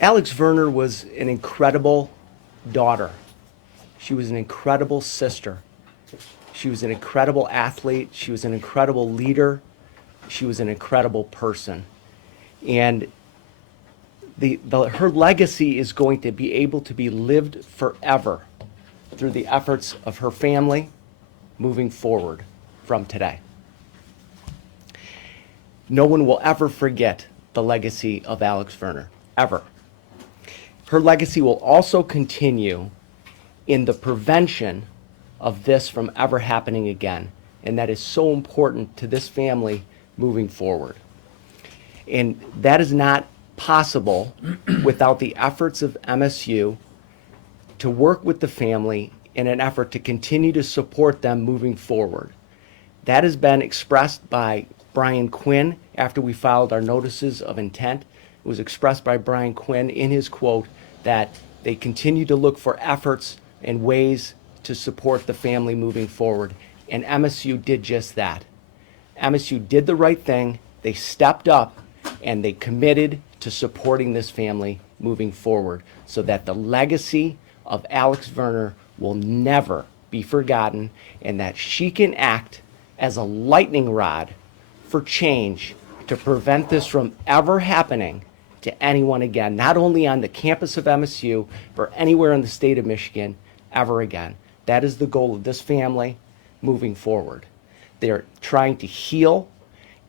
Alex Verner was an incredible daughter. She was an incredible sister. She was an incredible athlete. She was an incredible leader. She was an incredible person. And her legacy is going to be able to be lived forever through the efforts of her family moving forward from today. No one will ever forget the legacy of Alex Verner, ever. Her legacy will also continue in the prevention of this from ever happening again. And that is so important to this family moving forward. And that is not possible without the efforts of MSU to work with the family in an effort to continue to support them moving forward. That has been expressed by Brian Quinn after we filed our notices of intent. It was expressed by Brian Quinn in his quote that they continue to look for efforts and ways to support the family moving forward. And MSU did just that. MSU did the right thing. They stepped up and they committed to supporting this family moving forward so that the legacy of Alex Verner will never be forgotten and that she can act as a lightning rod for change to prevent this from ever happening to anyone again, not only on the campus of MSU, but anywhere in the state of Michigan ever again. That is the goal of this family moving forward. They're trying to heal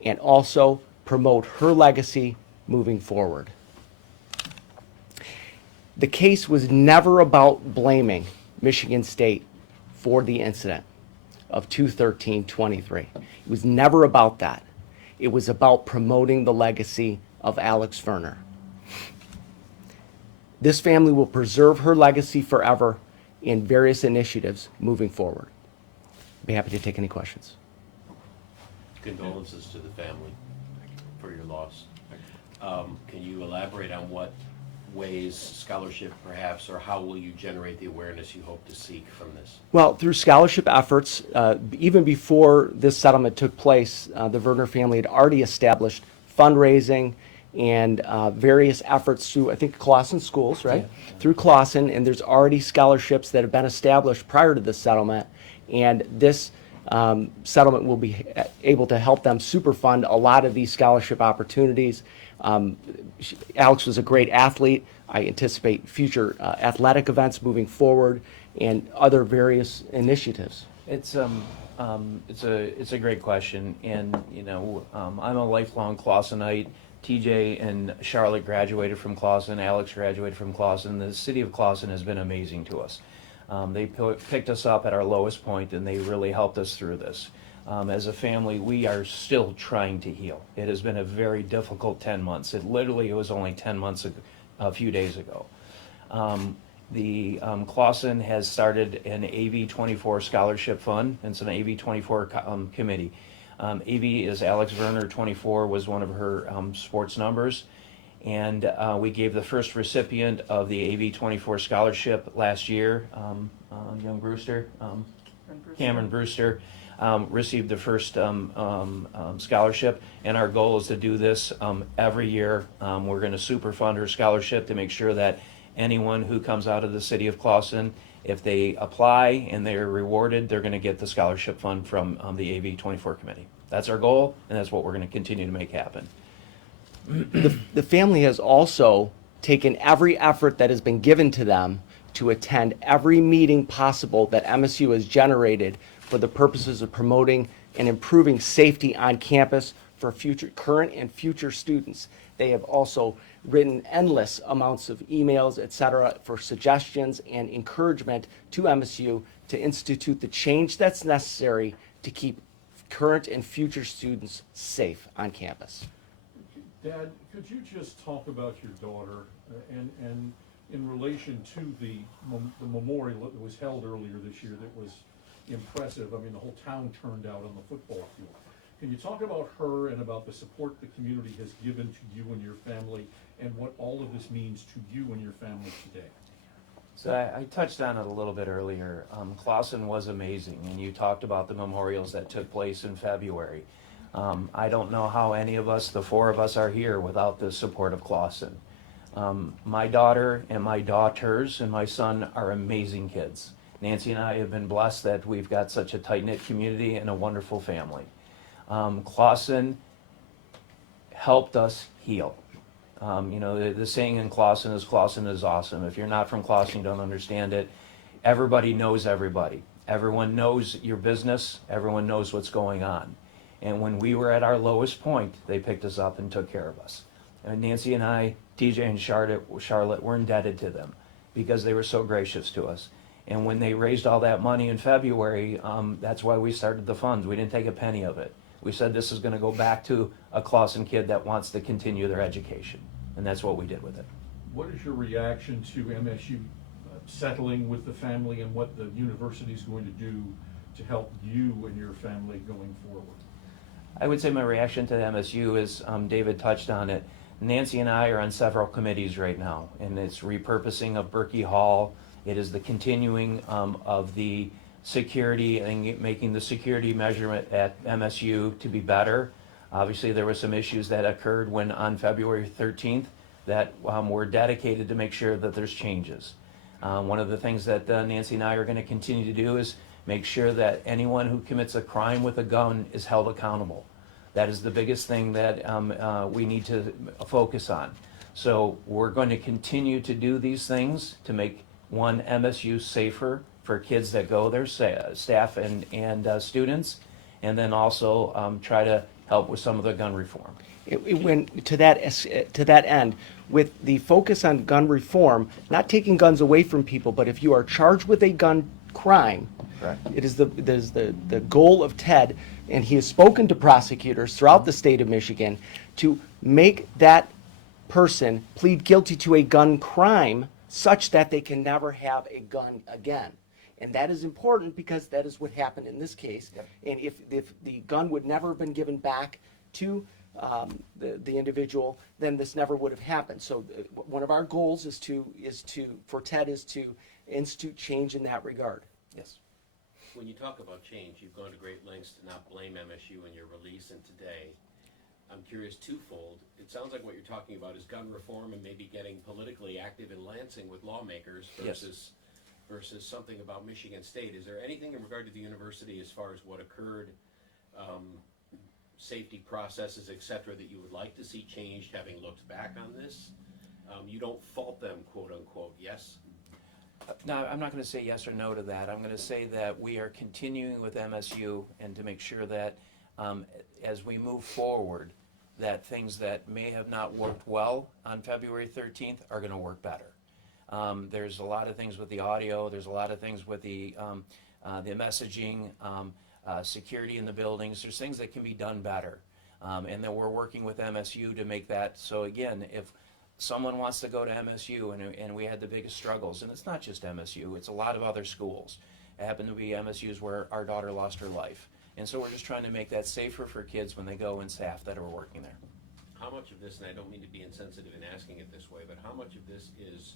and also promote her legacy moving forward. The case was never about blaming Michigan State for the incident of 2/13/23. It was never about that. It was about promoting the legacy of Alex Verner. This family will preserve her legacy forever in various initiatives moving forward. I'd be happy to take any questions. Condolences to the family for your loss. Can you elaborate on what ways, scholarship perhaps, or how will you generate the awareness you hope to seek from this? Well, through scholarship efforts, even before this settlement took place, the Verner family had already established fundraising and various efforts through, I think, Clawson schools, right? Yeah. Through Clawson, and there's already scholarships that have been established prior to this settlement, and this settlement will be able to help them superfund a lot of these scholarship opportunities. Alex was a great athlete. I anticipate future athletic events moving forward and other various initiatives. It's a great question, and I'm a lifelong Clawsonite. TJ and Charlotte graduated from Clawson. Alex graduated from Clawson. The city of Clawson has been amazing to us. They picked us up at our lowest point, and they really helped us through this. As a family, we are still trying to heal. It has been a very difficult 10 months. It was only 10 months ago, a few days ago. Clawson has started an AV24 scholarship fund. It's an AV24 committee. AV is Alex Verner. 24 was one of her sports numbers. And we gave the first recipient of the AV24 scholarship last year, young Brewster, Cameron Brewster, received the first scholarship. And our goal is to do this every year. We're going to superfund her scholarship to make sure that anyone who comes out of the city of Clawson, if they apply and they're rewarded, they're going to get the scholarship fund from the AV24 committee. That's our goal, and that's what we're going to continue to make happen. The family has also taken every effort that has been given to them to attend every meeting possible that MSU has generated for the purposes of promoting and improving safety on campus for current and future students. They have also written endless amounts of emails, et cetera, for suggestions and encouragement to MSU to institute the change that's necessary to keep current and future students safe on campus. Dad, could you just talk about your daughter and in relation to the memorial that was held earlier this year that was impressive? I mean, the whole town turned out on the football field. Can you talk about her and about the support the community has given to you and your family and what all of this means to you and your family today? So I touched on it a little bit earlier. Clawson was amazing, and you talked about the memorials that took place in February. I don't know how any of us, the four of us, are here without the support of Clawson. My daughter and my daughters and my son are amazing kids. Nancy and I have been blessed that we've got such a tight-knit community and a wonderful family. Clausen helped us heal. The saying in Clausen is awesome. If you're not from Clausen, you don't understand it. Everybody knows everybody. Everyone knows your business. Everyone knows what's going on. And when we were at our lowest point, they picked us up and took care of us. And Nancy and I, TJ and Charlotte, were indebted to them because they were so gracious to us. And when they raised all that money in February, that's why we started the funds. We didn't take a penny of it. We said this is going to go back to a Clausen kid that wants to continue their education. And that's what we did with it. What is your reaction to MSU settling with the family and what the university is going to do to help you and your family going forward? I would say my reaction to MSU is, David touched on it. Nancy and I are on several committees right now, and it's repurposing of Berkey Hall. It is the continuing of the security and making the security measurement at MSU to be better. Obviously, there were some issues that occurred when on February 13th that we're dedicated to make sure that there's changes. One of the things that Nancy and I are going to continue to do is make sure that anyone who commits a crime with a gun is held accountable. That is the biggest thing that we need to focus on. So we're going to continue to do these things to make, one, MSU safer for kids that go there, staff and students, and then also try to help with some of the gun reform. To that end, with the focus on gun reform, not taking guns away from people, but if you are charged with a gun crime, Correct. it is the goal of Ted, and he has spoken to prosecutors throughout the state of Michigan to make that person plead guilty to a gun crime such that they can never have a gun again. And that is important because that is what happened in this case. Yep. And if the gun would never have been given back to the individual, then this never would have happened. So one of our goals for Ted is to institute change in that regard. Yes. When you talk about change, you've gone to great lengths to not blame MSU in your release and today. I'm curious twofold. It sounds like what you're talking about is gun reform and maybe getting politically active in Lansing with lawmakers versus something about Michigan State. Is there anything in regard to the university as far as what occurred, safety processes, et cetera, that you would like to see changed having looked back on this? You don't fault them, quote unquote, yes? No, I'm not going to say yes or no to that. I'm going to say that we are continuing with MSU and to make sure that as we move forward, that things that may have not worked well on February 13th are going to work better. There's a lot of things with the audio. There's a lot of things with the messaging, security in the buildings. There's things that can be done better. And then we're working with MSU to make that. So again, if someone wants to go to MSU and we had the biggest struggles, and it's not just MSU, it's a lot of other schools. It happened to be MSU's where our daughter lost her life. And so we're just trying to make that safer for kids when they go and staff that are working there. How much of this, and I don't mean to be insensitive in asking it this way, but how much of this is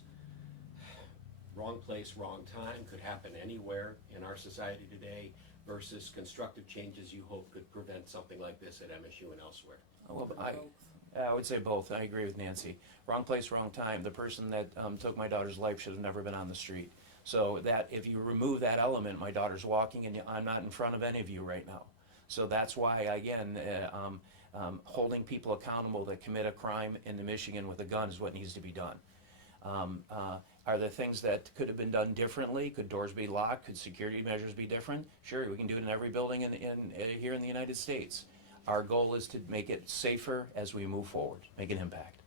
wrong place, wrong time, could happen anywhere in our society today, versus constructive changes you hope could prevent something like this at MSU and elsewhere? Well, I would say both. I agree with Nancy. Wrong place, wrong time. The person that took my daughter's life should have never been on the street. So that if you remove that element, my daughter's walking and I'm not in front of any of you right now. So that's why, again, holding people accountable that commit a crime in Michigan with a gun is what needs to be done. Are there things that could have been done differently? Could doors be locked? Could security measures be different? Sure, we can do it in every building here in the United States. Our goal is to make it safer as we move forward, make an impact.